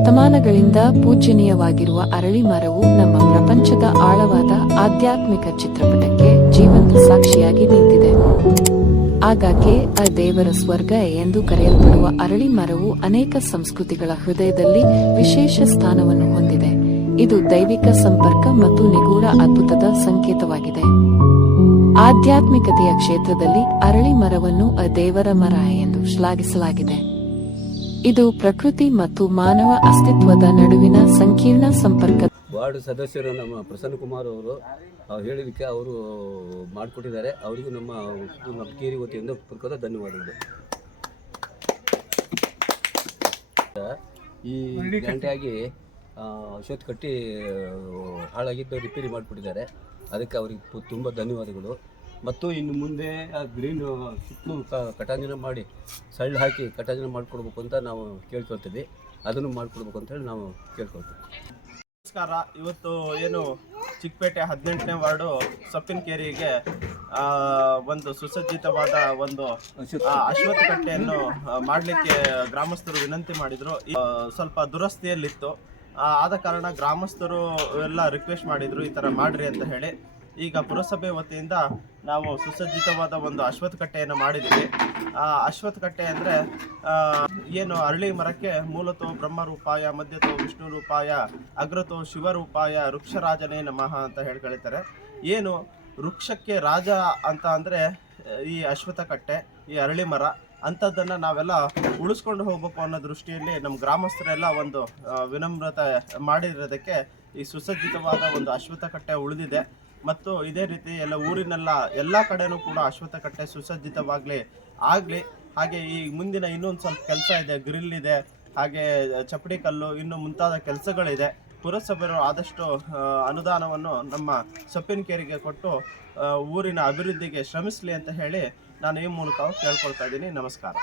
ಶತಮಾನಗಳಿಂದ ಪೂಜನೀಯವಾಗಿರುವ ಅರಳಿ ಮರವು ನಮ್ಮ ಪ್ರಪಂಚದ ಆಳವಾದ ಆಧ್ಯಾತ್ಮಿಕ ಚಿತ್ರಪಟಕ್ಕೆ ಜೀವಂತ ಸಾಕ್ಷಿಯಾಗಿ ನಿಂತಿದೆ. ಆಗಾಗ್ಗೆ ಆ ದೇವರ ಸ್ವರ್ಗ ಎಂದು ಕರೆಯಲ್ಪಡುವ ಅರಳಿ ಮರವು ಅನೇಕ ಸಂಸ್ಕೃತಿಗಳ ಹೃದಯದಲ್ಲಿ ವಿಶೇಷ ಸ್ಥಾನವನ್ನು ಹೊಂದಿದೆ. ಇದು ದೈವಿಕ ಸಂಪರ್ಕ ಮತ್ತು ನಿಗೂಢ ಅದ್ಭುತದ ಸಂಕೇತವಾಗಿದೆ. ಆಧ್ಯಾತ್ಮಿಕತೆಯ ಕ್ಷೇತ್ರದಲ್ಲಿ ಅರಳಿ ಮರವನ್ನು ಅ ದೇವರ ಮರ ಎಂದು ಶ್ಲಾಘಿಸಲಾಗಿದೆ. ಇದು ಪ್ರಕೃತಿ ಮತ್ತು ಮಾನವ ಅಸ್ತಿತ್ವದ ನಡುವಿನ ಸಂಕೀರ್ಣ ಸಂಪರ್ಕ. ವಾರ್ಡ್ ಸದಸ್ಯರು ನಮ್ಮ ಪ್ರಸನ್ನ ಕುಮಾರ್ ಅವರು ಹೇಳಿದಕ್ಕೆ ಅವರು ಮಾಡಿಕೊಟ್ಟಿದ್ದಾರೆ. ಅವರಿಗೂ ನಮ್ಮ ನಮ್ಮ ಕೇರಿ ವತಿಯಿಂದ ಧನ್ಯವಾದಗಳು. ಈ ಗಂಟೆಯಾಗಿ ಅಶ್ವತ್ ಕಟ್ಟಿ ಹಾಳಾಗಿದ್ದು ರಿಪೇರಿ ಮಾಡಿಕೊಟ್ಟಿದ್ದಾರೆ. ಅದಕ್ಕೆ ಅವರಿಗೆ ತುಂಬ ಧನ್ಯವಾದಗಳು. ಮತ್ತು ಇನ್ನು ಮುಂದೆ ಆ ಗ್ರೀನ್ ಸುತ್ತಲೂ ಕ- ಕಟಾಂಜನ ಮಾಡಿ ಸಳ್ಳು ಹಾಕಿ ಕಟಾಂಜನ ಮಾಡಿಕೊಡ್ಬೇಕು ಅಂತ ನಾವು ಕೇಳ್ಕೊಳ್ತೀವಿ ಅದನ್ನು ಮಾಡಿಕೊಡ್ಬೇಕು ಅಂತ ಹೇಳಿ ನಾವು ಕೇಳ್ಕೊಳ್ತೀವಿ. ನಮಸ್ಕಾರ. ಇವತ್ತು ಏನು ಚಿಕ್ಕಪೇಟೆ ಹದಿನೆಂಟನೇ ವಾರ್ಡು ಸೊಪ್ಪಿನಕೇರಿಗೆ ಆ, ಒಂದು ಸುಸಜ್ಜಿತವಾದ ಒಂದು ಅಶ್ವತ್ಥ ಕಟ್ಟೆಯನ್ನು ಮಾಡಲಿಕ್ಕೆ ಗ್ರಾಮಸ್ಥರು ವಿನಂತಿ ಮಾಡಿದರು. ಸ್ವಲ್ಪ ದುರಸ್ತಿಯಲ್ಲಿತ್ತು. ಆದ ಕಾರಣ ಗ್ರಾಮಸ್ಥರು ಎಲ್ಲ ರಿಕ್ವೆಸ್ಟ್ ಮಾಡಿದರು ಈ ಥರ ಮಾಡಿರಿ ಅಂತ ಹೇಳಿ. ಈಗ ಪುರಸಭೆ ವತಿಯಿಂದ ನಾವು ಸುಸಜ್ಜಿತವಾದ ಒಂದು ಅಶ್ವತ್ಥ ಕಟ್ಟೆಯನ್ನು ಮಾಡಿದ್ದೀವಿ. ಆ ಅಶ್ವತ್ಥ ಕಟ್ಟೆ ಅಂದರೆ ಏನು ಅರಳಿ ಮರಕ್ಕೆ ಮೂಲತೋ ಬ್ರಹ್ಮರೂಪಾಯ, ಮಧ್ಯತೋ ವಿಷ್ಣು ರೂಪಾಯ ಅಗ್ರತೋ ಶಿವರೂಪಾಯ, ವೃಕ್ಷರಾಜನೇ ನಮಃ ಅಂತ ಹೇಳಿ ಕರೀತಾರೆ ಏನು ವೃಕ್ಷಕ್ಕೆ ರಾಜ ಅಂತ ಅಂದರೆ, ಈ ಅಶ್ವತ್ಥ ಕಟ್ಟೆ ಈ ಅರಳಿ ಮರ. ಅಂಥದ್ದನ್ನು ನಾವೆಲ್ಲ ಉಳಿಸ್ಕೊಂಡು ಹೋಗ್ಬೇಕು ಅನ್ನೋ ದೃಷ್ಟಿಯಲ್ಲಿ ನಮ್ಮ ಗ್ರಾಮಸ್ಥರೆಲ್ಲ ಒಂದು ವಿನಮ್ರತೆ ಮಾಡಿರೋದಕ್ಕೆ ಈ ಸುಸಜ್ಜಿತವಾದ ಒಂದು ಅಶ್ವತ್ಥ ಕಟ್ಟೆ ಉಳಿದಿದೆ. ಮತ್ತು ಇದೇ ರೀತಿ ಎಲ್ಲ ಊರಿನೆಲ್ಲ ಎಲ್ಲ ಕಡೆನೂ ಕೂಡ ಅಶ್ವತ್ಥ ಕಟ್ಟೆ ಸುಸಜ್ಜಿತವಾಗಲಿ ಆಗಲಿ. ಹಾಗೆ ಈ ಮುಂದಿನ ಇನ್ನೊಂದು ಸ್ವಲ್ಪ ಕೆಲಸ ಇದೆ, ಗ್ರಿಲ್ ಇದೆ, ಹಾಗೆ ಚಪ್ಪಡಿ ಕಲ್ಲು, ಇನ್ನು ಮುಂತಾದ ಕೆಲಸಗಳಿದೆ. ಪುರಸಭೆಯವರು ಆದಷ್ಟು ಅನುದಾನವನ್ನು ನಮ್ಮ ಸೊಪ್ಪಿನಕೇರಿಗೆ ಕೊಟ್ಟು ಊರಿನ ಅಭಿವೃದ್ಧಿಗೆ ಶ್ರಮಿಸಲಿ ಅಂತ ಹೇಳಿ ನಾನು ಈ ಮೂಲಕ ಕೇಳ್ಕೊಳ್ತಾ ಇದ್ದೀನಿ. ನಮಸ್ಕಾರ.